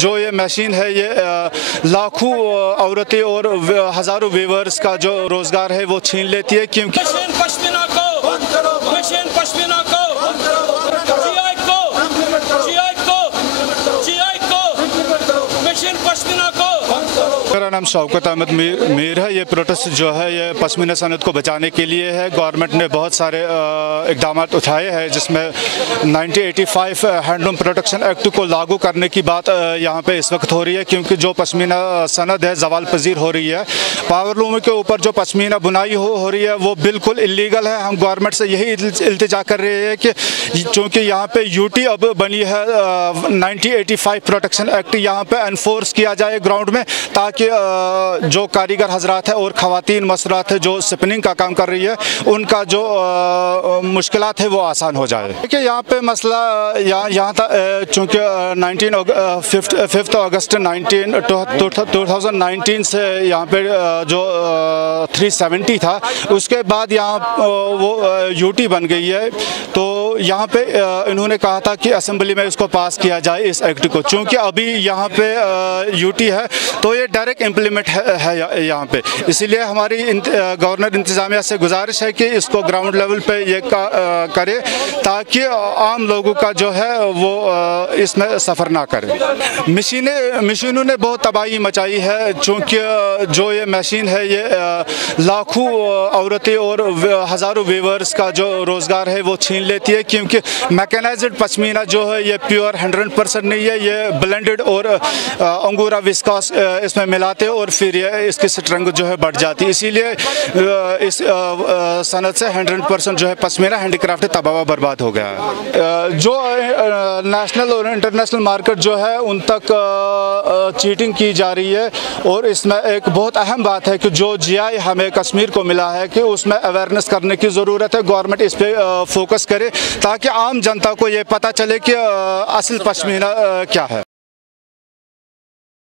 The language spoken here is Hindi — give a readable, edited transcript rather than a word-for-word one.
जो ये मशीन है ये लाखों औरतें और हज़ारों वीवर्स का जो रोज़गार है वो छीन लेती है, क्योंकि पश्मीना को मेरा नाम शौकत अहमद मीर है। ये प्रोटेस्ट जो है ये पश्मीना सनत को बचाने के लिए है। गवर्नमेंट ने बहुत सारे इकदाम उठाए हैं, जिसमें 1985 हैंडलूम प्रोटेक्शन एक्ट को लागू करने की बात यहाँ पे इस वक्त हो रही है, क्योंकि जो पश्मीना सनद है जवाल पजीर हो रही है। पावरलूम के ऊपर जो पश्मीना बुनाई हो रही है वो बिल्कुल इलीगल है। हम गवर्नमेंट से यही इल्तिजा कर रहे हैं कि चूँकि यहाँ पे यूटी अब बनी है, 1985 प्रोटेक्शन एक्ट यहाँ पे एनफोर्स किया जाए ग्राउंड में, ताकि जो कारीगर हजरात है और ख़वातीन मसरात है जो स्पिनिंग का काम कर रही है उनका जो मुश्किलात है वो आसान हो जाए। देखिए यहाँ पे मसला यहाँ था, चूँकि 5 अगस्त 2019 से यहाँ पे जो 370 था, उसके बाद यहाँ वो यूटी बन गई है। तो यहाँ पे इन्होंने कहा था कि असेंबली में इसको पास किया जाए इस एक्ट को। चूँकि अभी यहाँ पे यूटी है तो ये डायरेक्ट इम्प्लीमेंट है यहाँ पे, इसीलिए हमारी गवर्नर इंतज़ामिया से गुजारिश है कि इसको ग्राउंड लेवल पे ये करे, ताकि आम लोगों का जो है वो इसमें सफ़र ना करे। मशीनों ने बहुत तबाही मचाई है, चूँकि जो ये मशीन है ये लाखों औरतें और हज़ारों वीवर्स का जो रोज़गार है वो छीन लेती है, क्योंकि मैकेनाइज्ड पश्मीना जो है ये प्योर 100% नहीं है। ये ब्लेंडेड और अंगूरा विस्कास इसमें मिलाते हैं और फिर ये इसकी स्ट्रेंथ जो है बढ़ जाती है। इसीलिए इस सनत से 100% जो है पश्मीना हैंडीक्राफ्ट तबाह बर्बाद हो गया है। जो नेशनल और इंटरनेशनल मार्केट जो है उन तक चीटिंग की जा रही है, और इसमें एक बहुत अहम बात है कि जो GI हमें कश्मीर को मिला है कि उसमें अवेयरनेस करने की ज़रूरत है। गवर्नमेंट इस पर फोकस करे ताकि आम जनता को ये पता चले कि असल पश्मीना क्या है।